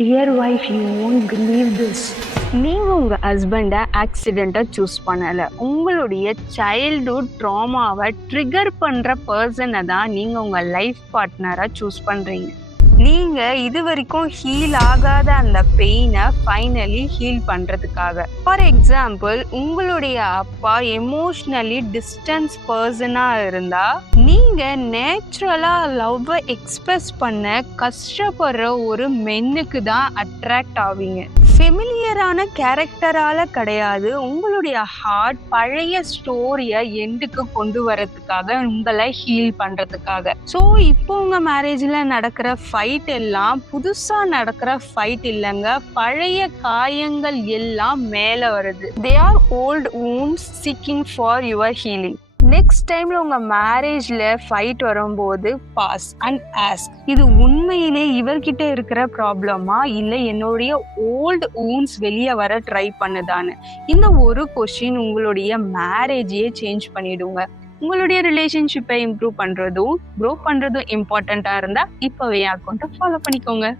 Dear wife, you won't believe this. நீங்க உங்க ஹஸ்பண்டை ஆக்சிடென்ட்டை சூஸ் பண்ணல. உங்களுடைய சைல்ட்ஹுட் ட்ராமாவை ட்ரிகர் பண்ற பர்சனை தான் நீங்க உங்க லைஃப் பார்ட்னரா சூஸ் பண்றீங்க. நீங்க இது வரைக்கும் ஹீல் ஆகாத அந்த பெயினை ஃபைனலி ஹீல் பண்றதுக்காக. ஃபார் எக்ஸாம்பிள், உங்களுடைய அப்பா எமோஷ்னலி டிஸ்டன்ஸ் பர்சனா இருந்தா நீங்க நேச்சுரலா லவ்வை எக்ஸ்பிரஸ் பண்ண கஷ்டப்படுற ஒரு மென்னுக்கு தான் அட்ராக்ட் ஆவீங்க. ஃபெமிலியரான கேரக்டரால கிடையாது, உங்களுடைய ஹார்ட் பழைய ஸ்டோரியை எண்டுக்கு கொண்டு வரதுக்காக, உங்களை ஹீல் பண்றதுக்காக. ஸோ இப்போ உங்க மேரேஜ்ல நடக்கிற ஃபைட் எல்லாம் புதுசா நடக்கிற ஃபைட் இல்லைங்க, பழைய காயங்கள் எல்லாம் மேல வருது. They are old wounds seeking for your healing. Next டைம்ல உங்க மேரேஜ்ல ஃபைட் வரும்போது பாஸ் அண்ட் ஆஸ்க், இது உண்மையிலே இவர்கிட்ட இருக்கிற ப்ராப்ளமா இல்லை என்னுடைய ஓல்டு wounds வெளியே வர ட்ரை பண்ணுதான்னு. இந்த ஒரு கொஸ்டின் உங்களுடைய மேரேஜையே சேஞ்ச் பண்ணிடுங்க. உங்களுடைய ரிலேஷன்ஷிப்பை இம்ப்ரூவ் பண்றதும் க்ரோ பண்றதும் இம்பார்ட்டண்டா இருந்தா இப்பவே அக்கௌண்ட்டை ஃபாலோ பண்ணிக்கோங்க.